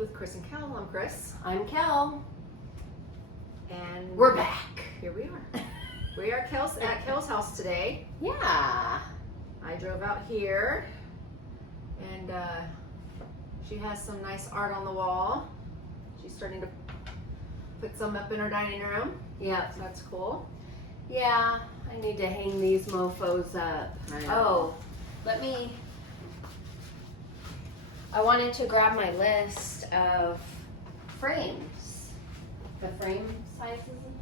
with Kris and Kel. I'm Kris. I'm Kel. And we're back. Here we are. We are at Kel's house today. Yeah. I drove out here and she has some nice art on the wall. She's starting to put some up in her dining room. Yeah. So that's cool. Yeah, I need to hang these mofos up. Oh, I wanted to grab my list of frames. The frame sizes and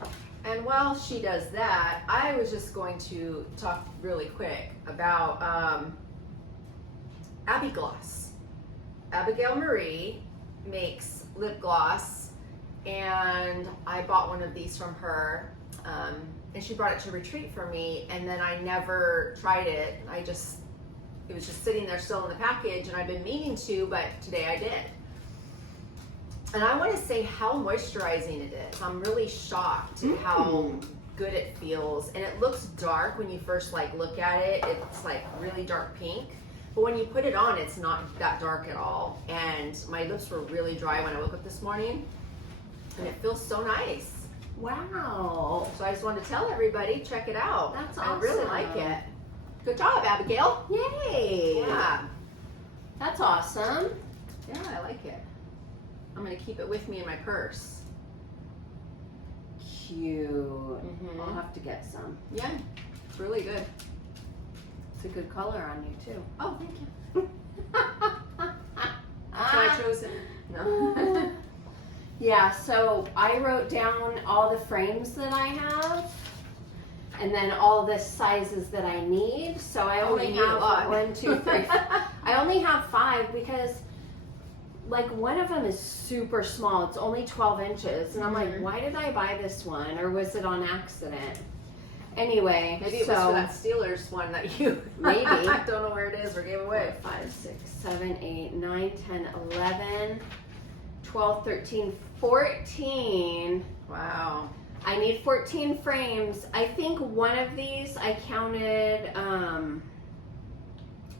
stuff. And while she does that, I was just going to talk really quick about Abby Gloss. Abigail Marie makes lip gloss, and I bought one of these from her, and she brought it to retreat for me, and then I never tried it. It was just sitting there still in the package, and I've been meaning to, but today I did. And I want to say how moisturizing it is. I'm really shocked at how good it feels. And it looks dark when you first look at it. It's really dark pink. But when you put it on, it's not that dark at all. And my lips were really dry when I woke up this morning. And it feels so nice. Wow. So I just wanted to tell everybody, check it out. That's awesome. I really like it. Good job, Abigail. Yay. Yeah. That's awesome. Yeah, I like it. I'm going to keep it with me in my purse. Cute. I'll have to get some. Yeah, it's really good. It's a good color on you too. Oh, thank you. So I chose it. No. Yeah, so I wrote down all the frames that I have, and then all the sizes that I need. So I only have 1, 2, 3. I only have 5 because one of them is super small. It's only 12 inches. And I'm like, why did I buy this one? Or was it on accident? Anyway. Maybe it was for that Steelers one that you maybe. I don't know where it is or gave away. 4, 5, 6, 7, 8, 9, 10, 11, 12, 13, 14. Wow. I need 14 frames. I think one of these I counted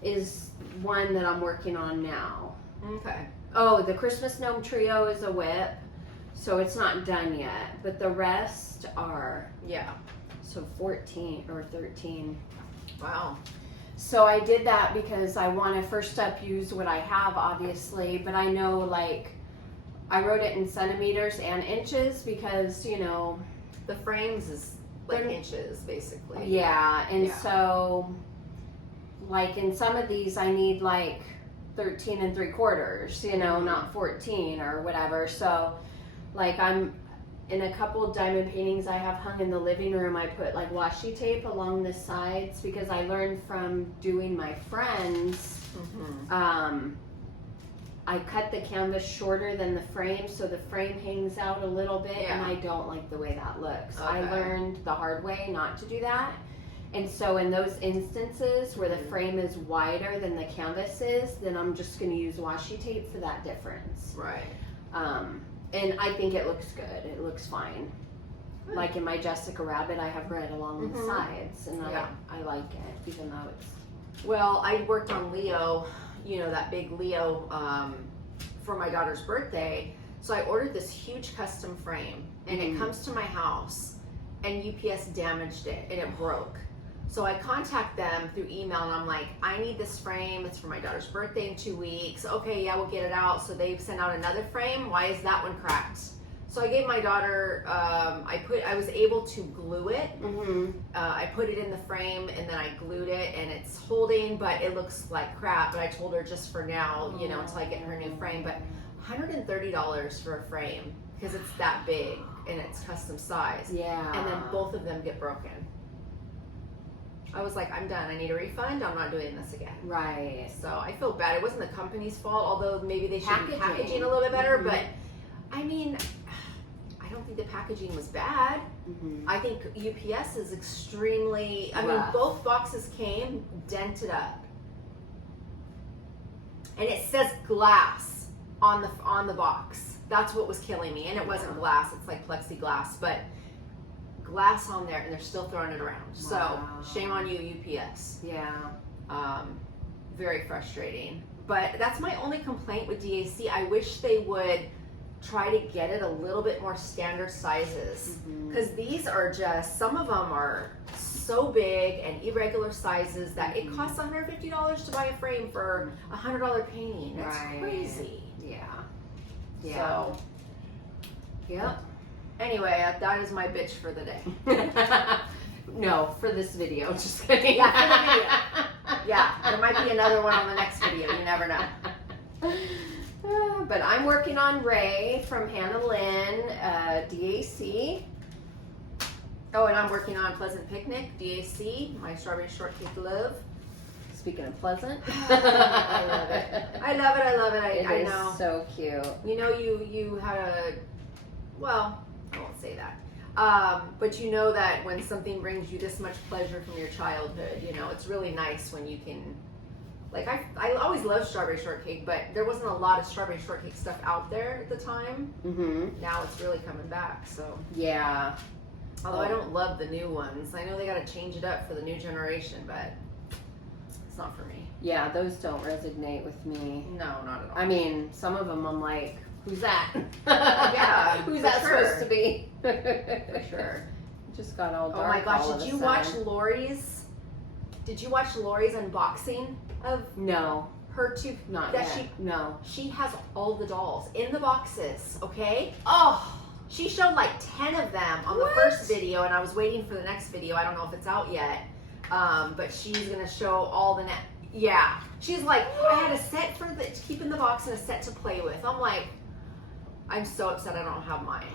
is one that I'm working on now. Okay. Oh, the Christmas Gnome Trio is a WIP, so it's not done yet, but the rest are. Yeah. So 14 or 13. Wow. So I did that because I want to first up use what I have, obviously, but I know I wrote it in centimeters and inches because, the frames is inches basically. Yeah, and so in some of these I need 13 3/4, not 14 or whatever. So I'm in a couple diamond paintings I have hung in the living room. I put washi tape along the sides because I learned from doing my friends. I cut the canvas shorter than the frame, so the frame hangs out a little bit, and I don't like the way that looks. Okay. I learned the hard way not to do that. And so in those instances where the frame is wider than the canvas is, then I'm just going to use washi tape for that difference. Right. And I think it looks good. It looks fine. Good. Like in my Jessica Rabbit, I have red along the sides, and I like it, even though it's... Well, I worked on Leo, that big Leo, for my daughter's birthday. So I ordered this huge custom frame, and it comes to my house, and UPS damaged it, and it broke. So I contact them through email, and I'm like, I need this frame. It's for my daughter's birthday in 2 weeks. Okay, yeah, we'll get it out. So they've sent out another frame. Why is that one cracked? So I gave my daughter, I was able to glue it. I put it in the frame, and then I glued it, and it's holding, but it looks like crap. But I told her just for now, until I get her new frame. But $130 for a frame because it's that big and it's custom size. Yeah. And then both of them get broken. I was like, I'm done. I need a refund. I'm not doing this again. Right. So I feel bad. It wasn't the company's fault, although maybe they should be packaging a little bit better. But I mean, I don't think the packaging was bad. I think UPS is extremely, both boxes came dented up. And it says glass on the box. That's what was killing me. And it wasn't glass. It's like plexiglass. But glass on there, and they're still throwing it around. Wow. So shame on you, UPS. Yeah. Very frustrating. but that's my only complaint with DAC. I wish they would try to get it a little bit more standard sizes, because these are just, some of them are so big and irregular sizes that it costs $150 to buy a frame for a $100 painting. It's crazy. Yeah. So, Yep. Anyway, that is my bitch for the day. No, for this video. Just kidding. Yeah, for the video. Yeah, there might be another one on the next video. You never know. But I'm working on Ray from Hannah Lynn, DAC. Oh, and I'm working on Pleasant Picnic, DAC, my strawberry shortcake love. Speaking of pleasant. I love it. I love it. I love it. I know. So cute. You know, you had a, well, I won't say that. But you know that when something brings you this much pleasure from your childhood, you know, it's really nice when you can, like, I always loved strawberry shortcake, but there wasn't a lot of strawberry shortcake stuff out there at the time. Now it's really coming back, so. Yeah. Although I don't love the new ones. I know they got to change it up for the new generation, but it's not for me. Yeah, those don't resonate with me. No, not at all. I mean, some of them I'm like, who's that? Yeah, who's for that sure. supposed to be? For sure. Just got all dark. Oh my gosh, all of did a you watch sudden. Lori's? Did you watch Lori's unboxing of No, her two? not that yet. No. She has all the dolls in the boxes, okay? Oh, she showed like 10 of them on the first video, and I was waiting for the next video. I don't know if it's out yet, but she's gonna show all the yeah. She's like, I had a set for to keep in the box and a set to play with. I'm like, I'm so upset I don't have mine.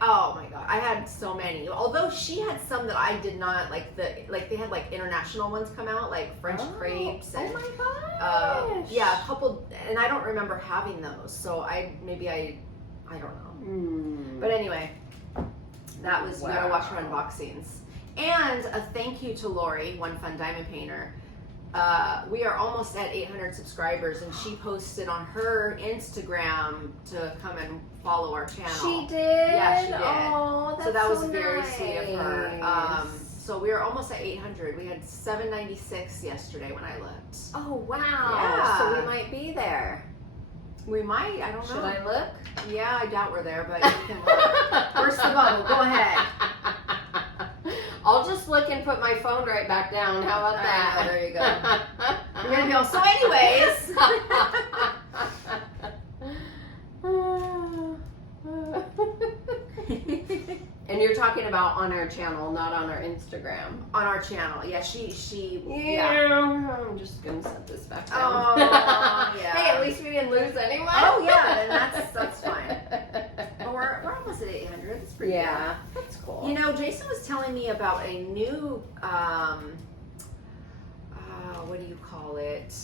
Oh my god, I had so many. Although she had some that I did not like. They had like international ones come out, like French crepes. And, oh my gosh. yeah, a couple, and I don't remember having those. So I don't know. But anyway, that was, you gotta watch her unboxings. And a thank you to Lori, One Fun Diamond Painter. We are almost at 800 subscribers, and she posted on her Instagram to come and follow our channel. She did? Yeah, she did. Oh, that's so that was so very nice. sweet of her. So we are almost at 800. We had 796 yesterday when I looked. Oh, wow. Yeah. So we might be there. We might, I don't know. Should I look? Yeah, I doubt we're there, but you can look. Where's the bundle? Go ahead. I'll just look and put my phone right back down. How about that? I know, there you go. We're gonna go. So, anyways. And you're talking about on our channel, not on our Instagram. On our channel, yeah. She. Yeah. I'm just gonna set this back down. Oh, yeah. Hey, at least we didn't lose anyone. Oh yeah, and that's fine. But we're almost at 800. It's pretty good. That's cool. You know, Jason was telling me about a new, what do you call it?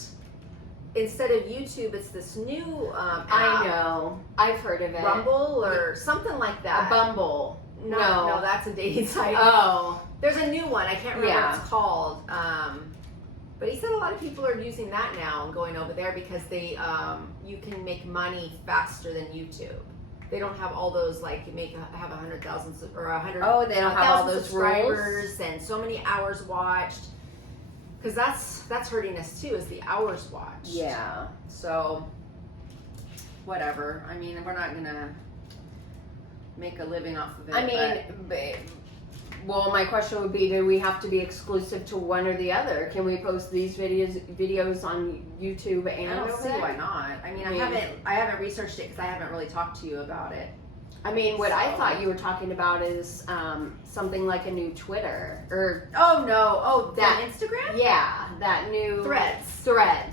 Instead of YouTube, it's this new app. I know. I've heard of it. Rumble or something like that. A Bumble. No, that's a dating site. Oh. There's a new one. I can't remember what it's called. But he said a lot of people are using that now and going over there because they, you can make money faster than YouTube. They don't have all those, like, you have 100,000 or 100. Oh, they don't have all those subscribers rules and so many hours watched. Because that's hurting us too, is the hours watched. Yeah. So, whatever. I mean, we're not gonna make a living off of it. I mean, well, my question would be, do we have to be exclusive to one or the other? Can we post these videos on YouTube and I don't see over why there? not. I mean, I haven't researched it because I haven't really talked to you about it. I mean, what I thought you were talking about is something like a new Twitter or that Instagram? Yeah, that new Threads.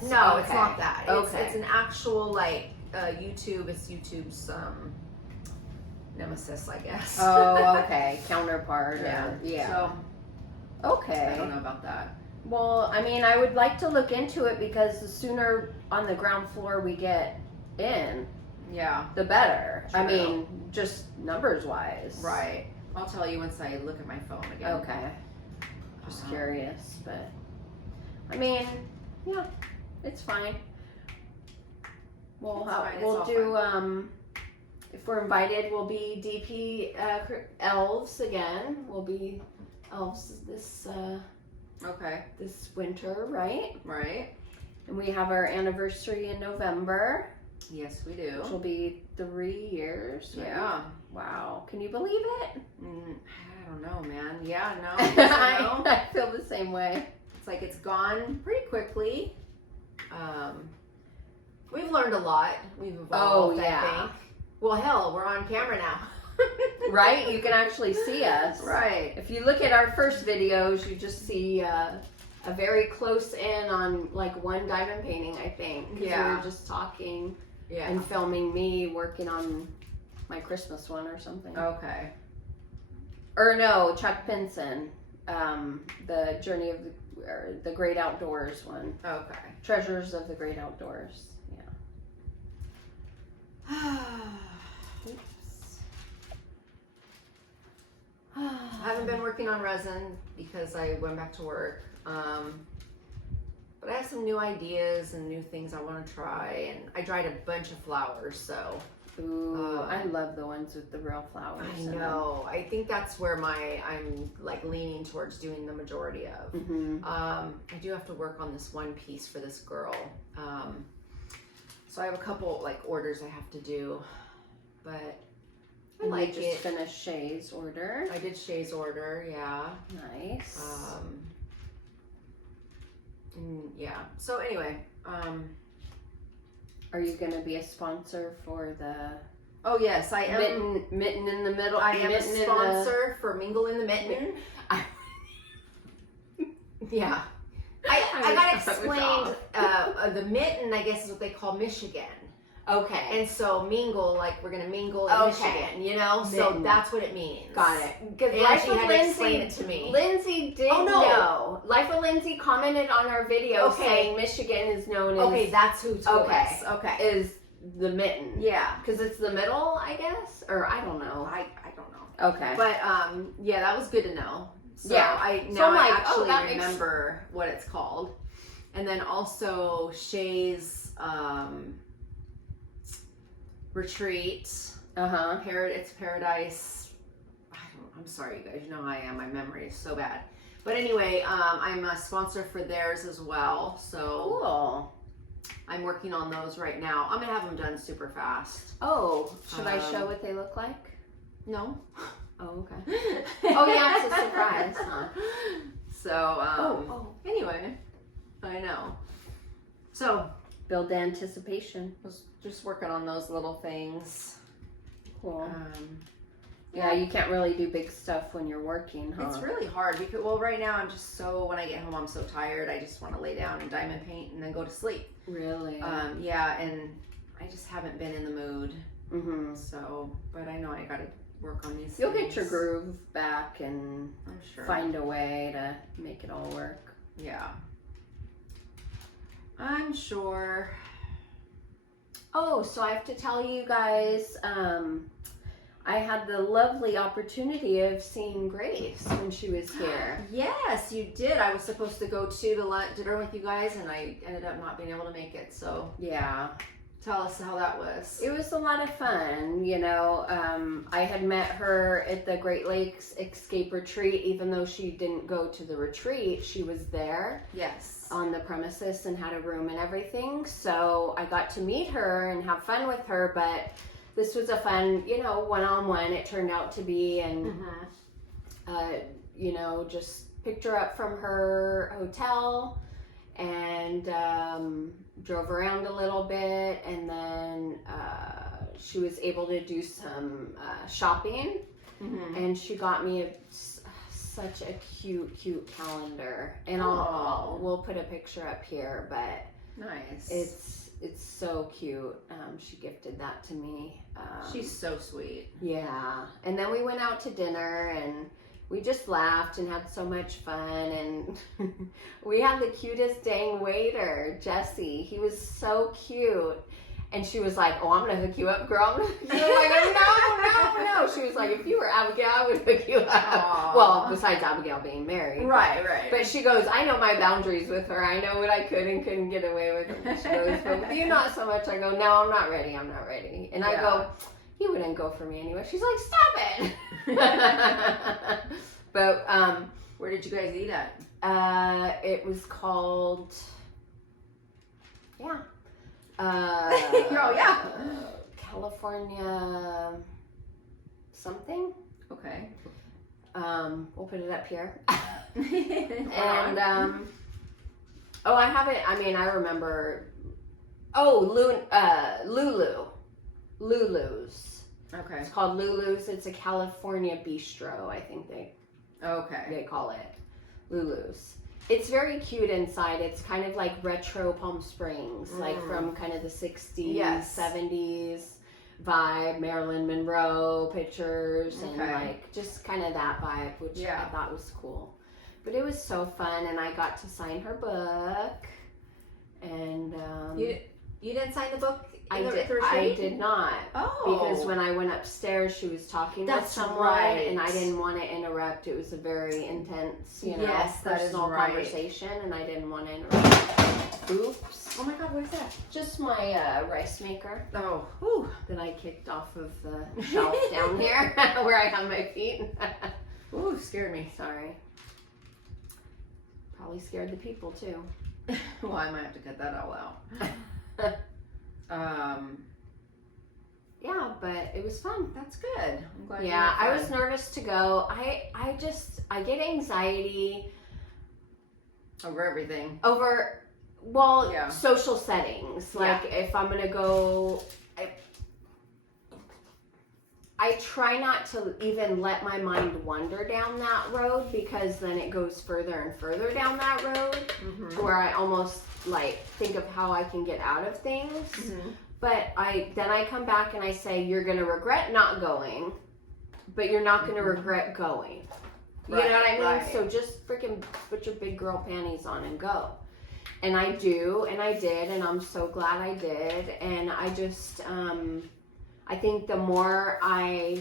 No, it's not that. Okay. It's an actual like YouTube. It's YouTube's nemesis, I guess. Oh, okay, counterpart. Yeah. So, okay. I don't know about that. Well, I mean, I would like to look into it because the sooner on the ground floor we get in, the better. True. I mean, just numbers wise. Right. I'll tell you once I look at my phone again. Okay. Just curious, but I mean, yeah, it's fine. We'll do. If we're invited, we'll be DP elves again. We'll be elves this Okay. this winter, right? Right. And we have our anniversary in November. Yes, we do. Which will be 3 years. Right? Yeah. Wow. Can you believe it? I don't know, man. Yeah, no. I feel the same way. It's like it's gone pretty quickly. We've learned a lot. We've evolved, I think. Well, hell, we're on camera now. Right? You can actually see us. Right. If you look at our first videos, you just see a very close in on like one diamond painting, I think. Yeah. We were just talking and filming me working on my Christmas one or something. Okay. Or no, Chuck Pinson. The Journey of the Great Outdoors one. Okay. Treasures of the Great Outdoors. Yeah. Oops. I haven't been working on resin because I went back to work. But I have some new ideas and new things I want to try. And I dried a bunch of flowers, so. Ooh, I love the ones with the real flowers. I know. I think that's where I'm like leaning towards doing the majority of. Mm-hmm. I do have to work on this one piece for this girl. So I have a couple like orders I have to do, but I like it. You just finished Shay's order. I did Shay's order, yeah. Nice. Yeah. So anyway, are you going to be a sponsor for the? Oh yes, I am. Mitten in the middle. I am a sponsor for Mingle in the Mitten. Yeah. I got explained, the mitten, I guess, is what they call Michigan. Okay. And so mingle, like we're going to mingle in Michigan, you know? Mitten. So that's what it means. Got it. Because Life of Lindsay explained it to me. Lindsay did know. Life of Lindsay commented on our video saying Michigan is known as... Okay, that's who told us. Okay. Is the mitten. Yeah. Because it's the middle, I guess? Or I don't know. I don't know. Okay. But, yeah, that was good to know. So yeah. I actually remember what it's called. And then also Shay's retreat. It's Paradise. I'm sorry, you guys. You know how I am. My memory is so bad. But anyway, I'm a sponsor for theirs as well. So cool. I'm working on those right now. I'm gonna have them done super fast. Oh, should I show what they look like? No. Oh, okay. Oh, yeah, it's a surprise, huh? So, anyway, I know. So, build the anticipation. I was just working on those little things. Cool. Yeah, you can't really do big stuff when you're working, huh? It's really hard because, well, right now I'm just when I get home, I'm so tired. I just want to lay down and diamond paint and then go to sleep. Really? Yeah, and I just haven't been in the mood. Mm-hmm. So, but I know I got to work on these You'll things. get your groove back and I'm sure. Find a way to make it all work. Yeah. I'm sure. Oh, so I have to tell you guys, I had the lovely opportunity of seeing Grace when she was here. Yes, you did. I was supposed to go to the dinner with you guys, and I ended up not being able to make it. So yeah. Tell us how that was. It was a lot of fun, you know. I had met her at the Great Lakes Escape Retreat. Even though she didn't go to the retreat, she was there. Yes. On the premises and had a room and everything. So I got to meet her and have fun with her, but this was a fun, you know, one-on-one it turned out to be. And, you know, just picked her up from her hotel and drove around a little bit, and then she was able to do some shopping, and she got me such a cute calendar, and we'll put a picture up here, but nice. It's so cute. She gifted that to me. She's so sweet. Yeah, and then we went out to dinner and we just laughed and had so much fun, and we had the cutest dang waiter, Jesse. He was so cute. And she was like, "Oh, I'm going to hook you up, girl." I'm gonna hook you up. Like, no. She was like, "If you were Abigail, I would hook you up." Aww. Well, besides Abigail being married. Right. But she goes, "I know my boundaries with her. I know what I could and couldn't get away with." And she goes, "But with you, not so much." I go, "No, I'm not ready. And I go, "He wouldn't go for me anyway." She's like, "Stop it." But where did you guys eat at? It was called Yeah. Oh, yeah. California something. Okay. We'll put it up here. And I haven't. I mean, I remember. Oh, Lulu's. okay. It's called Lulu's. It's a California bistro, I think they call it. Lulu's. It's very cute inside. It's kind of like retro Palm Springs, like from kind of the 60s, 70s vibe, Marilyn Monroe pictures, and like just kind of that vibe, which I thought was cool. But it was so fun, and I got to sign her book. And you didn't sign the book? I did not. Oh. Because when I went upstairs, she was talking with someone, and I didn't want to interrupt. It was a very intense, personal conversation, and I didn't want to interrupt. Oops. Oh my God, what is that? Just my rice maker. Oh. Whew. That I kicked off of the shelf down here where I have my feet. Ooh, scared me. Sorry. Probably scared the people too. Well, I might have to cut that all out. Yeah, but it was fun. That's good. I'm glad. Yeah, I was nervous to go. I get anxiety over everything. Over social settings. Like if I'm gonna go, I try not to even let my mind wander down that road, because then it goes further and further down that road to where I almost like think of how I can get out of things. But then I come back and I say, you're going to regret not going, but you're not going to regret going. You know what I mean? Right. So just freaking put your big girl panties on and go. And I do, and I did, and I'm so glad I did. And I just, I think the more I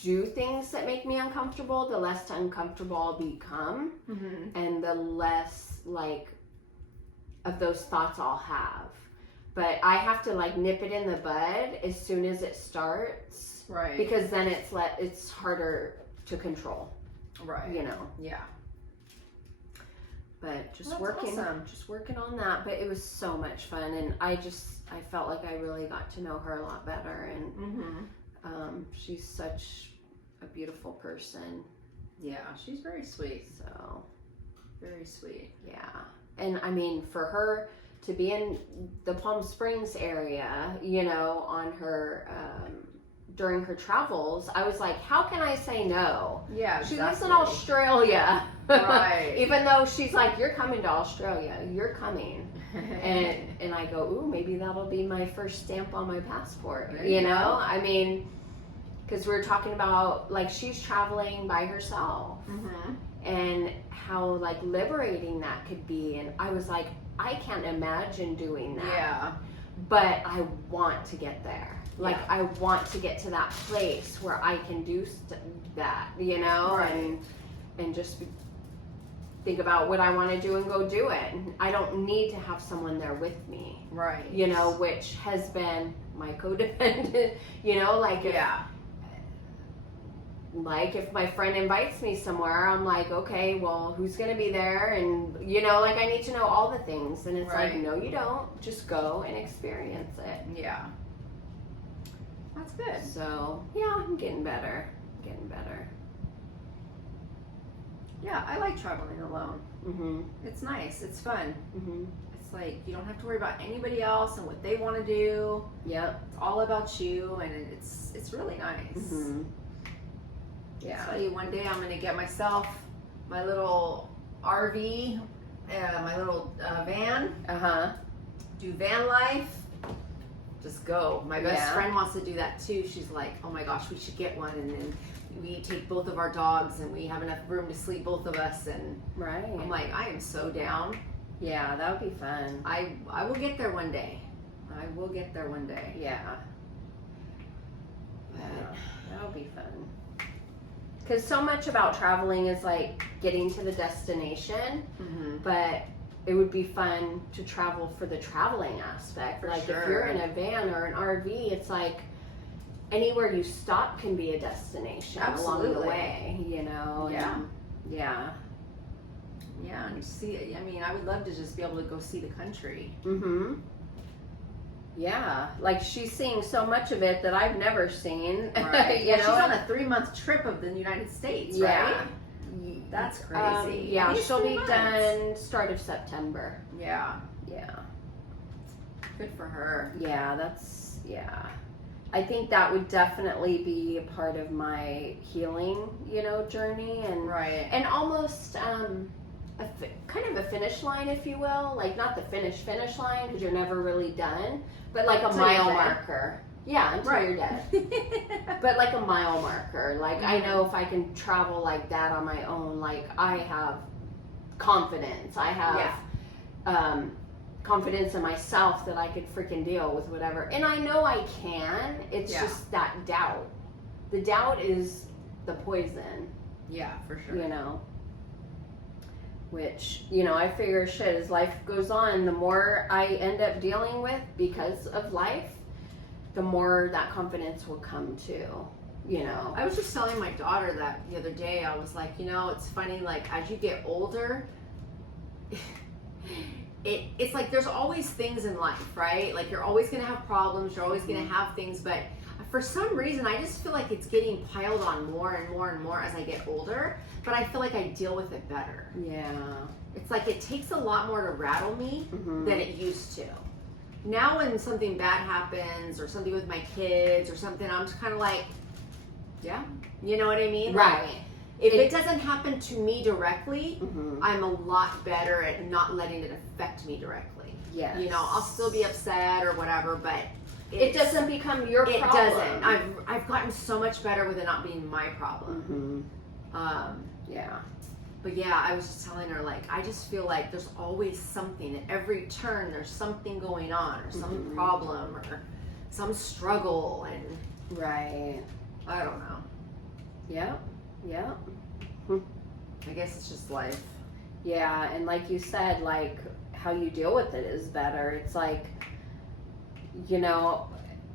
do things that make me uncomfortable, the less uncomfortable I'll become, and the less like of those thoughts I'll have. But I have to like nip it in the bud as soon as it starts, right? Because then it's harder to control, right? You know, yeah. But just working on that. But it was so much fun, and I felt like I really got to know her a lot better, and she's such a beautiful person. Yeah, she's very sweet. So very sweet. Yeah, and I mean for her to be in the Palm Springs area, you know, on her during her travels, I was like, how can I say no? Yeah, exactly. She lives in Australia, right? Even though she's like, you're coming to Australia, you're coming, and I go, ooh, maybe that'll be my first stamp on my passport. You know, I mean, because we're talking about like she's traveling by herself, and how like liberating that could be, and I was like, I can't imagine doing that. Yeah. But I want to get there. Like, I want to get to that place where I can do that, you know, and just think about what I want to do and go do it. I don't need to have someone there with me. Right. You know, which has been my codependent, you know, like, if my friend invites me somewhere, I'm like, okay, well, who's going to be there? And, you know, like, I need to know all the things. And it's like, no, you don't. Just go and experience it. Yeah. That's good. So, yeah, I'm getting better. Yeah, I like traveling alone. It's nice. It's fun. It's like, you don't have to worry about anybody else and what they want to do. Yep. It's all about you, and it's really nice. Yeah. I'll tell you, one day I'm going to get myself my little RV, my little van. Do van life. Just go. My best friend wants to do that too. She's like, oh my gosh, we should get one, and then we take both of our dogs, and we have enough room to sleep both of us. And I'm like, I am so down. Yeah, that would be fun. I will get there one day. I will get there one day. Yeah. That would be fun. Because so much about traveling is like getting to the destination, but it would be fun to travel for the traveling aspect. If you're in a van or an RV, it's like anywhere you stop can be a destination along the way, you know? Yeah, and you see, I mean, I would love to just be able to go see the country. Yeah, like she's seeing so much of it that I've never seen. Right. You Yeah, know? she's on a 3-month trip of the United States, Yeah. right? That's crazy. Yeah, These she'll 3 be months. done start of September. Yeah. Yeah. Good for her. Yeah, I think that would definitely be a part of my healing, journey, and Right. and almost kind of a finish line, if you will. Like not the finish line because you're never really done, but like a Until you're mile dead. marker. Yeah, until you're dead. But like a mile marker. Like I know if I can travel like that on my own, like I have confidence. I have confidence in myself that I could freaking deal with whatever. And I know I can. It's just that doubt. The doubt is the poison. Yeah, for sure. Which, I figure shit, as life goes on, the more I end up dealing with because of life, the more that confidence will come too, I was just telling my daughter that the other day. I was like, it's funny, like as you get older, it's like there's always things in life, right? Like you're always going to have problems, you're always going to have things, but for some reason I just feel like it's getting piled on more and more and more as I get older, but I feel like I deal with it better. Yeah. It's like it takes a lot more to rattle me than it used to. Now when something bad happens or something with my kids or something, I'm just kind of like, yeah, you know what I mean? Right. Like, if it doesn't happen to me directly, I'm a lot better at not letting it affect me directly. Yes. I'll still be upset or whatever, but it doesn't become your problem. It doesn't. I've gotten so much better with it not being my problem. Yeah. But yeah, I was just telling her, like, I just feel like there's always something. At every turn, there's something going on, or some problem, or some struggle, and right. I don't know. Yeah. Yeah. I guess it's just life. Yeah, and like you said, like how you deal with it is better. It's like,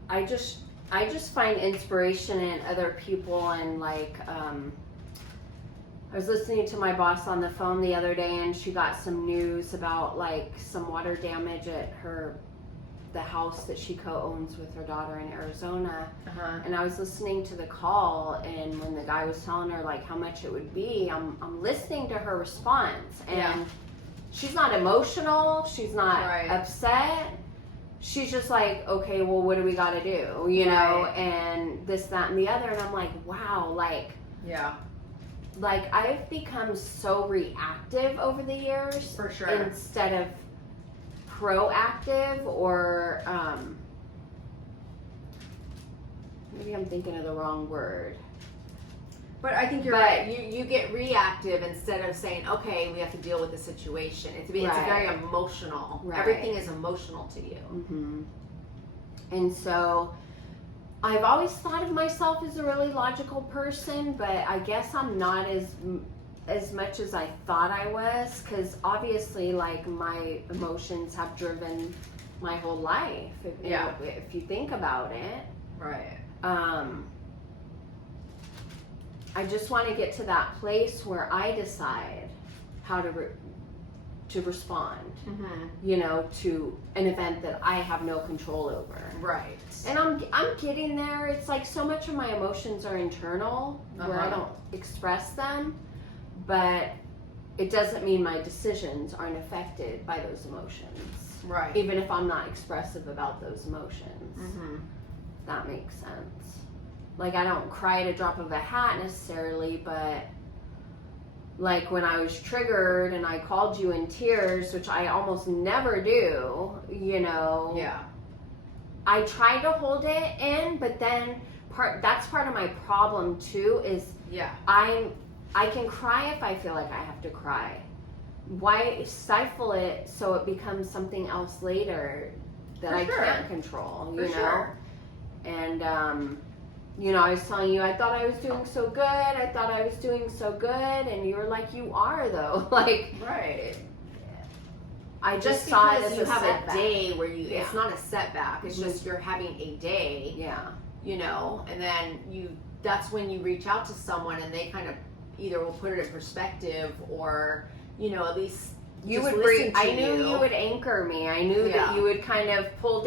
I just find inspiration in other people, and like I was listening to my boss on the phone the other day, and she got some news about like some water damage at the house that she co-owns with her daughter in Arizona. And I was listening to the call, and when the guy was telling her like how much it would be, I'm listening to her response, and she's not emotional, she's not upset. She's just like, okay, well, what do we got to do, and this, that, and the other. And I'm like, wow, like I've become so reactive over the years, For sure. instead of proactive, or maybe I'm thinking of the wrong word. But I think you're right. You get reactive instead of saying, okay, we have to deal with the situation. It's very emotional. Right. Everything is emotional to you. And so I've always thought of myself as a really logical person, but I guess I'm not as much as I thought I was, because obviously, like, my emotions have driven my whole life. If you think about it. Right. I just want to get to that place where I decide how to respond, to an event that I have no control over. Right. And I'm getting there. It's like so much of my emotions are internal, where I don't express them, but it doesn't mean my decisions aren't affected by those emotions. Right. Even if I'm not expressive about those emotions. That makes sense. Like, I don't cry at a drop of a hat necessarily, but like when I was triggered and I called you in tears, which I almost never do, Yeah. I try to hold it in, but then that's part of my problem too, is I can cry if I feel like I have to cry. Why stifle it so it becomes something else later that I can't control, Sure. And I was telling you, I thought I was doing so good. And you were like, you are though. Like, right. I just Just saw it because as you a have setback. a day where it's not a setback. It's just you're having a day. Yeah. And then that's when you reach out to someone and they kind of either will put it in perspective or, at least You would listen to I knew you would anchor me. I knew that you would kind of pull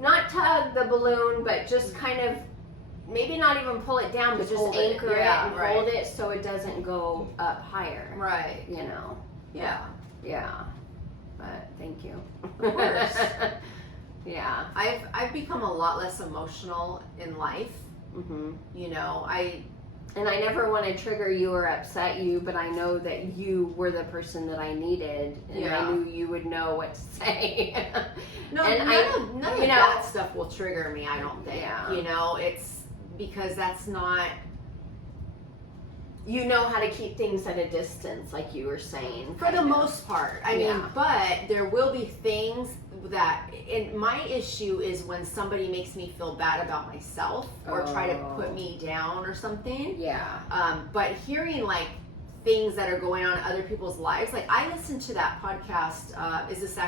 not tug the balloon, but just kind of, maybe not even pull it down, but just anchor it and hold it so it doesn't go up higher. Right. You know. Yeah. Yeah. But thank you. Of course. Yeah. I've become a lot less emotional in life. Mm-hmm. You know, And I never want to trigger you or upset you, but I know that you were the person that I needed, and I knew you would know what to say. No, and none of that stuff will trigger me, I don't think. Yeah. You know, it's because that's not... You know how to keep things at a distance, like you were saying. For the most part. I mean, Yeah. but there will be things that... And my issue is when somebody makes me feel bad about myself or try to put me down or something. Yeah. But hearing, like, things that are going on in other people's lives. Like, I listened to that podcast, This Is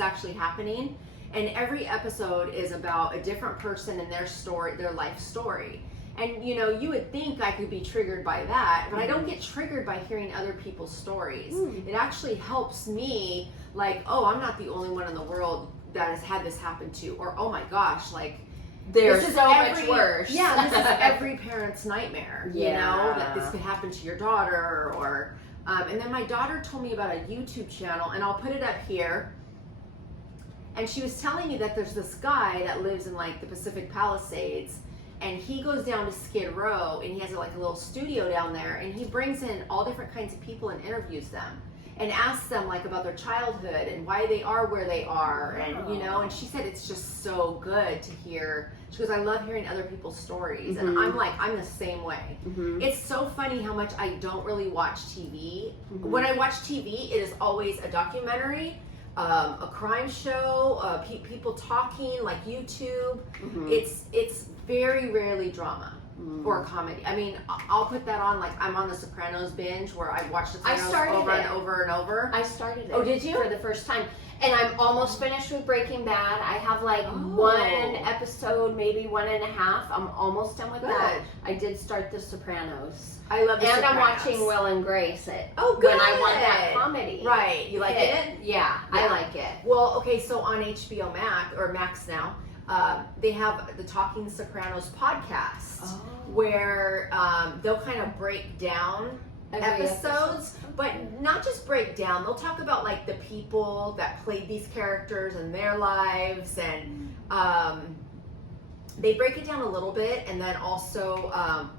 Actually Happening? And every episode is about a different person and their story, their life story. And, you know, you would think I could be triggered by that, but I don't get triggered by hearing other people's stories. It actually helps me, like, oh, I'm not the only one in the world that has had this happen to, or, oh my gosh, like, There's so much worse. Yeah, this is every parent's nightmare, you know, that this could happen to your daughter, or, and then my daughter told me about a YouTube channel, and I'll put it up here, and she was telling me that there's this guy that lives in, like, the Pacific Palisades, and he goes down to Skid Row, and he has, like, a little studio down there, and he brings in all different kinds of people and interviews them, and asks them, like, about their childhood, and why they are where they are, and, you know, and she said it's just so good to hear. She goes, I love hearing other people's stories, and I'm like, I'm the same way. It's so funny how much I don't really watch TV. When I watch TV, it is always a documentary, a crime show, people talking, like YouTube. It's very rarely drama or comedy. I mean, I'll put that on, like, I'm on the Sopranos binge where I watch the Sopranos over and over and over. I started it. Oh, did you? For the first time. And I'm almost finished with Breaking Bad. I have like one episode, maybe 1.5. I'm almost done with that. I did start the Sopranos. I love the Sopranos. And I'm watching Will and Grace. Good. When I want that comedy. Right. You like it? Yeah, I like it. Well, okay, so on HBO Max now, they have the Talking Sopranos podcast where they'll kind of break down episodes, but not just break down. They'll talk about, like, the people that played these characters and their lives, and they break it down a little bit, and then also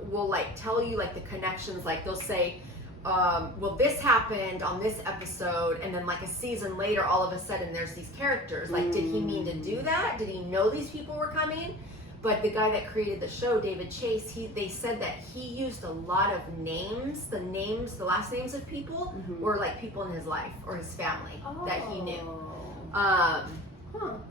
will, like, tell you, like, the connections. Like, they'll say, well, this happened on this episode, and then, like, a season later, all of a sudden there's these characters. Like, did he mean to do that? Did he know these people were coming? But the guy that created the show, David Chase, they said that he used a lot of names. The last names of people were, like, people in his life or his family that he knew.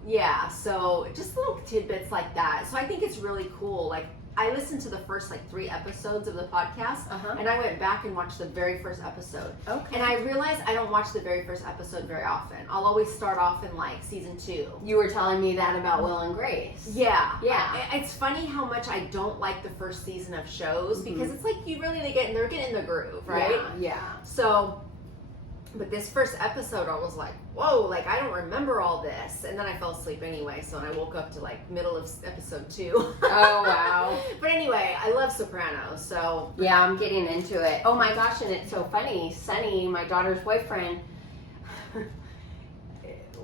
Yeah, so just little tidbits like that. So I think it's really cool. Like, I listened to the first, like, 3 episodes of the podcast, and I went back and watched the very first episode. And I realized I don't watch the very first episode very often. I'll always start off in, like, season 2. You were telling me that about Will and Grace. Yeah. It's funny how much I don't like the first season of shows because it's like they're getting in the groove, right? Yeah. So, but this first episode, I was like, whoa, like, I don't remember all this. And then I fell asleep anyway, so I woke up to, like, middle of episode 2. Oh, wow. But anyway, I love Sopranos, so. Yeah, I'm getting into it. Oh my gosh, and it's so funny. Sonny, my daughter's boyfriend,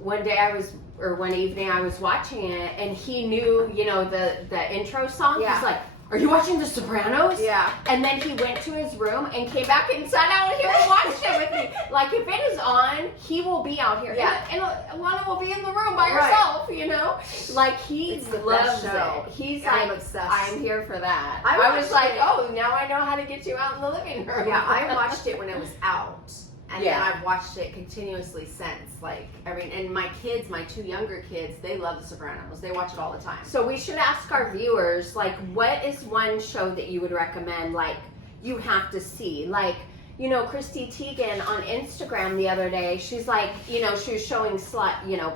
one evening I was watching it, and he knew, you know, the intro song. Yeah. He's like, are you watching The Sopranos? Yeah. And then he went to his room and came back and sat out here and watched it with me. Like, if it is on, he will be out here. Yeah. And Lana will be in the room by herself, you know? Like, he loves it. He's like, I'm obsessed. I'm here for that. I was like, oh, now I know how to get you out in the living room. Yeah, I watched it when it was out. And then I've watched it continuously since. Like, and my kids, my 2 younger kids, they love The Sopranos. They watch it all the time. So we should ask our viewers, like, what is one show that you would recommend, like, you have to see? Like, you know, Christy Teigen on Instagram the other day, she's like, you know, she was showing,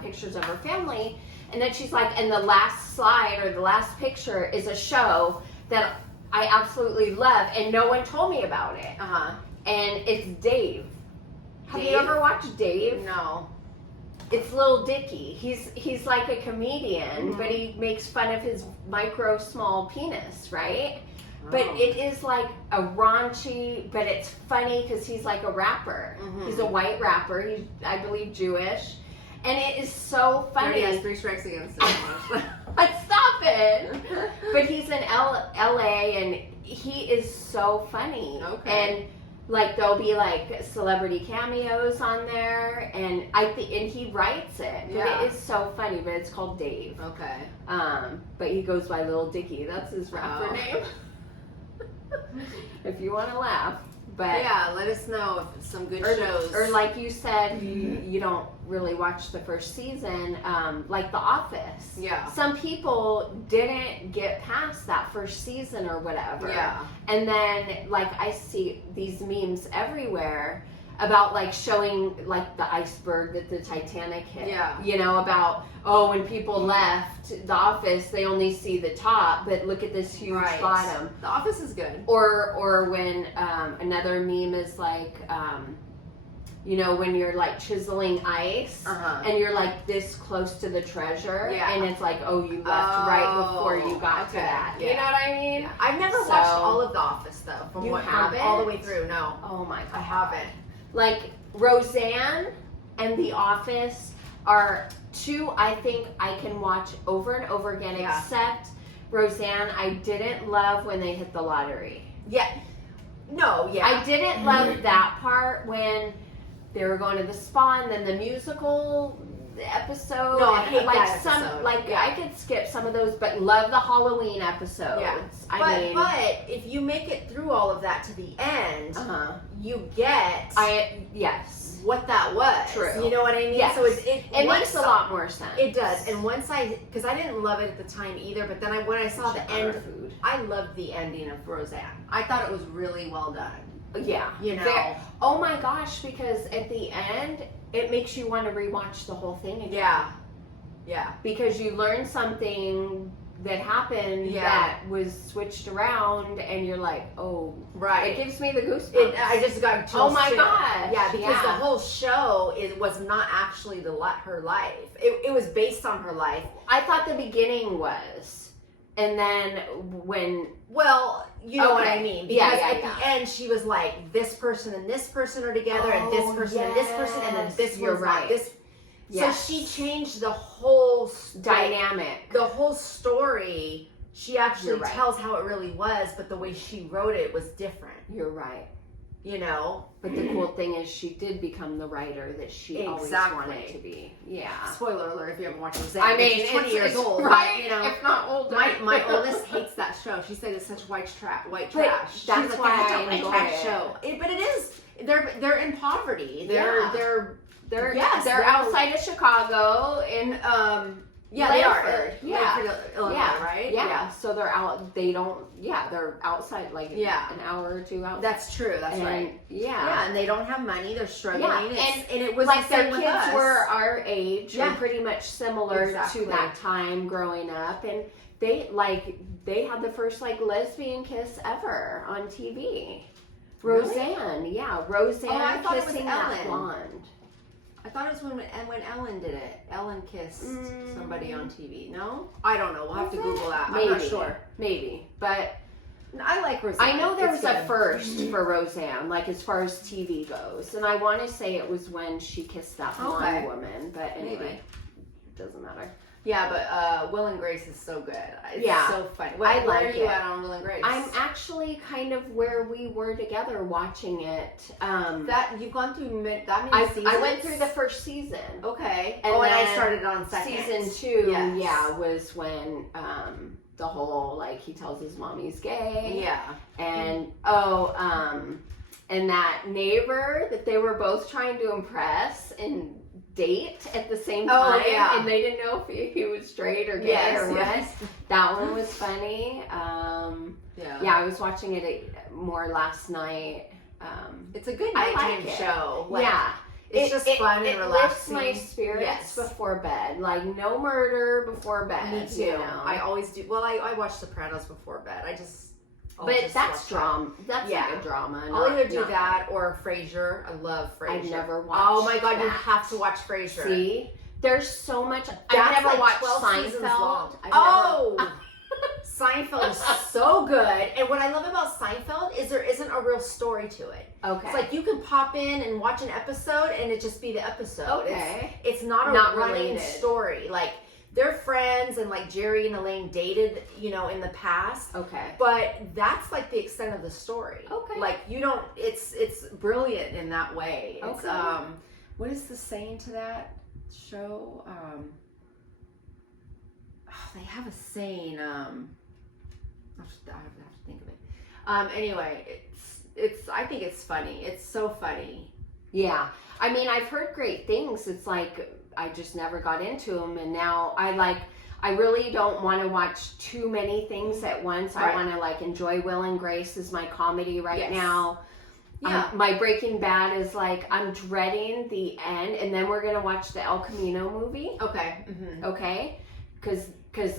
pictures of her family. And then she's like, and the last slide or the last picture is a show that I absolutely love. And no one told me about it. And it's Dave. Have you ever watched Dave? No. It's Lil Dicky. He's like a comedian, but he makes fun of his small penis, right? But it is like a raunchy, but it's funny because he's like a rapper. He's a white rapper. He's, I believe, Jewish. And it is so funny. He has 3 strikes against him. Stop it. But he's in LA and he is so funny. Okay. And like there'll be like celebrity cameos on there, and and he writes it. But it is so funny. But it's called Dave. Okay. But he goes by Lil Dicky. That's his rapper name. If you want to laugh. But yeah, let us know if some good shows. Or like you said, you don't really watch the first season, like The Office. Yeah. Some people didn't get past that first season or whatever. Yeah. And then, like, I see these memes everywhere about, like, showing, like, the iceberg that the Titanic hit. Yeah. You know, about, when people left The Office, they only see the top, but look at this huge bottom. The Office is good. Or when another meme is like, you know, when you're like chiseling ice and you're like this close to the treasure, and it's like, you left right before you got to that. Yeah. You know what I mean? Yeah. I've never watched all of The Office though. From all the way through. No. Oh my god. I haven't. Like Roseanne and The Office are 2 I think I can watch over and over again, except Roseanne, I didn't love when they hit the lottery. Yeah. No, yeah. I didn't love that part when they were going to the spa and then the musical episode. No, I hate like that some episode. I could skip some of those, but love the Halloween episodes. Yeah. But if you make it through all of that to the end, you get what that was. True. You know what I mean? Yes. So it makes a lot more sense. It does. And because I didn't love it at the time either, but then when I saw the end, I loved the ending of Roseanne. I thought it was really well done. Yeah. You know. Oh my gosh, because at the end, it makes you want to rewatch the whole thing again. Yeah. Yeah. Because you learn something that happened that was switched around, and you're like, it gives me the goosebumps. I just got chills. Oh my gosh. Yeah, because the whole show was not actually her life. It was based on her life. I thought the beginning was, and then when you know what I mean. Because at the end, she was like, this person and this person are together, and this person and this person, and then this one's not this. Yes. So she changed the whole dynamic. The whole story, she actually tells how it really was, but the way she wrote it was different. You're right. You know? But the cool thing is she did become the writer that she always wanted to be. Yeah. Spoiler alert if you haven't watched it. I mean, it's 20 years old. Right? But, you know, if not older. My oldest hates that show. She said it's such white trash. That's why I enjoy it. Show. But it is. They're in poverty. They're outside of Chicago in they are. Yeah. Illinois, right? Yeah. So they're out. They're outside like an hour or 2 out. That's true. That's right. Yeah. And they don't have money. They're struggling. Yeah. And it was like the same their with kids us. were our age and pretty much similar Exactly. to that time growing up, and they had the first like lesbian kiss ever on TV. Roseanne, Roseanne kissing that blonde. I thought it was when Ellen did it. Ellen kissed somebody on TV. No? I don't know. We'll have to Google that. I'm not sure. Maybe. But I like Roseanne. I know there was a first for Roseanne, like as far as TV goes. And I want to say it was when she kissed that blonde woman. But anyway, it doesn't matter. Yeah, but Will and Grace is so good. It's so funny. I like where are you at on Will and Grace? I'm actually kind of where we were together watching it. That you've gone through that many seasons? I went through the first season. Okay. And then I started on second. Season 2, was when the whole like he tells his mom he's gay. Yeah. And and that neighbor that they were both trying to impress and date at the same time, and they didn't know if he was straight or gay or what. That one was funny. I was watching it more last night. It's a good nighttime show. It's just fun and relaxing. It lifts my spirits before bed. Like no murder before bed. Me too. You know? I always do. Well, I watch Sopranos before bed. But that's drama. That's like a drama. I'll either do that or Frasier. I love Frasier. I've never watched. Oh my god, you have to watch Frasier. See, There's so much. I've never like watched 12 seasons long. Seinfeld. Seinfeld is so good. And what I love about Seinfeld is there isn't a real story to it. Okay. It's like you can pop in and watch an episode and it just be the episode. Okay. It's not a running story. Like, they're friends and like Jerry and Elaine dated, you know, in the past. Okay. But that's like the extent of the story. Okay. Like, you don't, it's brilliant in that way. It's, Okay. what is the saying to that show? They have a saying, I have to think of it. Anyway, it's. I think it's funny. It's so funny. Yeah, I mean, I've heard great things. It's like I just never got into them, and now I really don't want to watch too many things at once. Right. I want to like enjoy Will and Grace as my comedy right now. Yeah. My Breaking Bad is like, I'm dreading the end, and then we're gonna watch the El Camino movie. Okay. Mm-hmm. Okay, because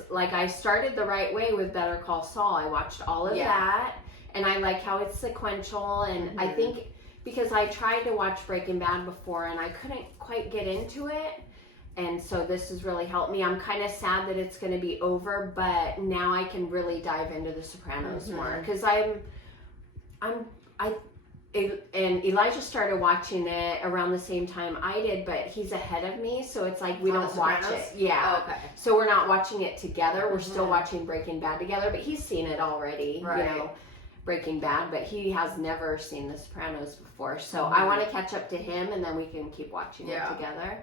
like I started the right way with Better Call Saul. I watched all of that, and I like how it's sequential. And I think because I tried to watch Breaking Bad before and I couldn't quite get into it, and so this has really helped me. I'm kind of sad that it's going to be over, but now I can really dive into The Sopranos more because and Elijah started watching it around the same time I did, but he's ahead of me, so it's like we don't watch it. Yeah. Oh, okay. So we're not watching it together. We're still watching Breaking Bad together, but he's seen it already, you know, Breaking Bad, but he has never seen The Sopranos before. So I want to catch up to him, and then we can keep watching it together.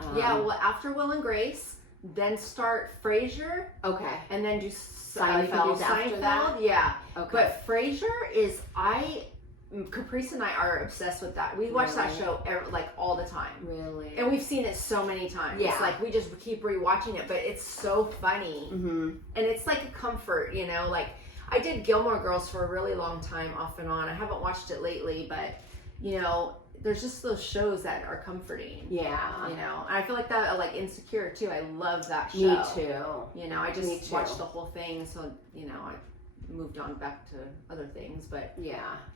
Well, after Will and Grace, then start Frasier. Okay. And then do Seinfeld after that? Yeah. Okay. But Frasier is, Caprice and I are obsessed with that. We watch that show like all the time. Really? And we've seen it so many times. Yeah. It's like we just keep rewatching it, but it's so funny. Mm-hmm. And it's like a comfort, you know? Like, I did Gilmore Girls for a really long time, off and on. I haven't watched it lately, but, you know, there's just those shows that are comforting. Yeah. You know? And I feel like that, like Insecure, too. I love that show. Me too. You know, I just watched the whole thing, so, you know, I moved on back to other things, but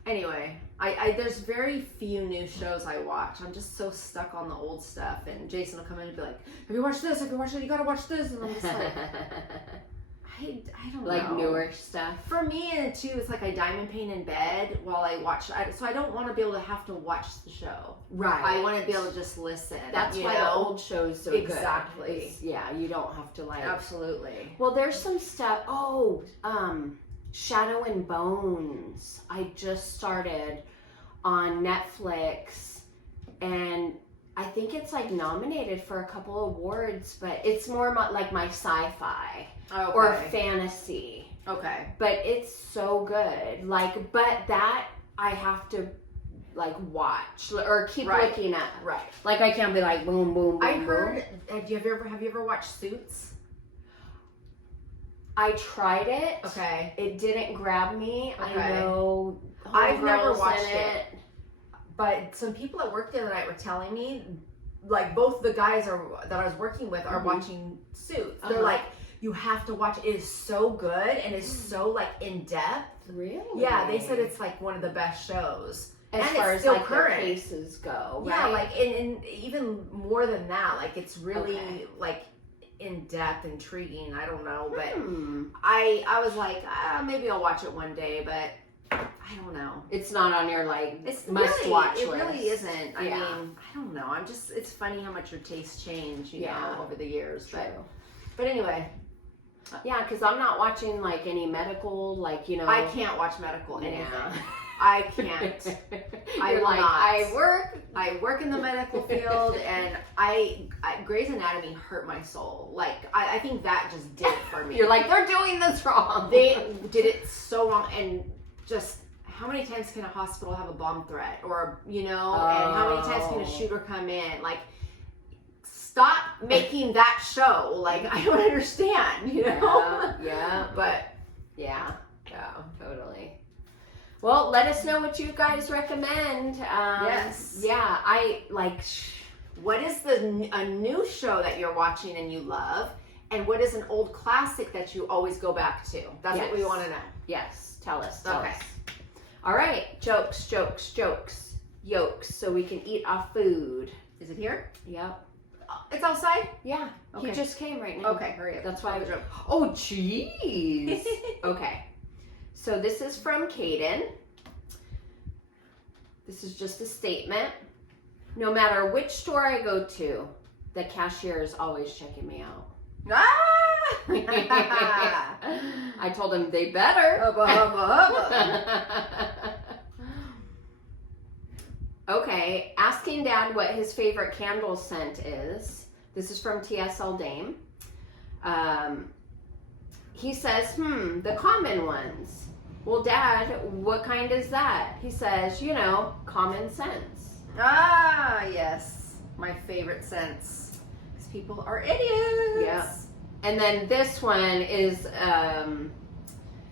anyway, I there's very few new shows I watch. I'm just so stuck on the old stuff, and Jason will come in and be like, have you watched this? Have you watched it? You gotta watch this. And I'm just like, I don't know. Like newer stuff. For me, and too, it's like I diamond paint in bed while I watch. So I don't want to be able to have to watch the show. Right. I want to be able to just listen. That's why the old shows are good. Exactly. Yeah, you don't have to like. Absolutely. Well, there's some stuff. Shadow and Bones. I just started on Netflix, and I think it's like nominated for a couple awards, but it's more like my sci-fi or fantasy. Okay. But it's so good. Like, but that I have to like watch or keep looking at. Right. Like I can't be like boom, boom, boom. I heard. Have you ever watched Suits? I tried it. Okay. It didn't grab me. Okay. I know. I've never homegirls watched in it. But some people at work the other night were telling me, like both the guys that I was working with are watching Suits. They're like, you have to watch it. It is so good and it's so like in depth. Really? Yeah, they said it's like one of the best shows. As and far it's as still like current. their cases go. Yeah, right? like and even more than that, like it's really like in depth, intriguing. I don't know, but I was like, maybe I'll watch it one day, but I don't know. It's not on your like It's must watch list. It really isn't. I Yeah. mean, I don't know. It's funny how much your tastes change, you know, over the years. True. But anyway. Yeah, because I'm not watching like any medical, like, you know. I can't watch medical anything. Yeah. I can't. I will like, not. I work in the medical field, and Grey's Anatomy hurt my soul. Like, I think that just did it for me. You're like, they're doing this wrong. They did it so wrong, and just how many times can a hospital have a bomb threat, or and how many times can a shooter come in? Like, stop making that show. Like, I don't understand, you know? Yeah. But yeah, totally. Well, let us know what you guys recommend. Yes. Yeah, I like. What is a new show that you're watching and you love? And what is an old classic that you always go back to? That's what we want to know. Yes, tell us. Okay. All right, jokes, yolks, so we can eat our food. Is it here? Yep. It's outside? Yeah, Okay. he just came right now. Okay, hurry up. That's why I was. Oh, jeez. Okay, so this is from Kaden. This is just a statement. No matter which store I go to, the cashier is always checking me out. Ah! I told him they better. Hubba, hubba, hubba. Okay, asking Dad what his favorite candle scent is. This is from TSL Dame. He says, the common ones. Well, Dad, what kind is that? He says, common sense. Ah, yes. My favorite scents. Because people are idiots. Yeah. And then this one is,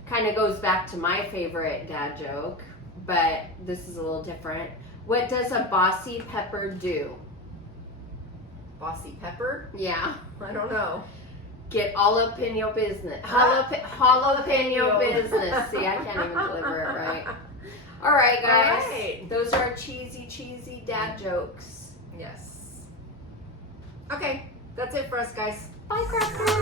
kind of goes back to my favorite dad joke, but this is a little different. What does a bossy pepper do? Bossy pepper? Yeah. I don't know. Get all up in your business. Jalapeno business. See, I can't even deliver it right. All right, guys. All right. Those are cheesy dad jokes. Yes. Okay, that's it for us, guys. Bye, crafters.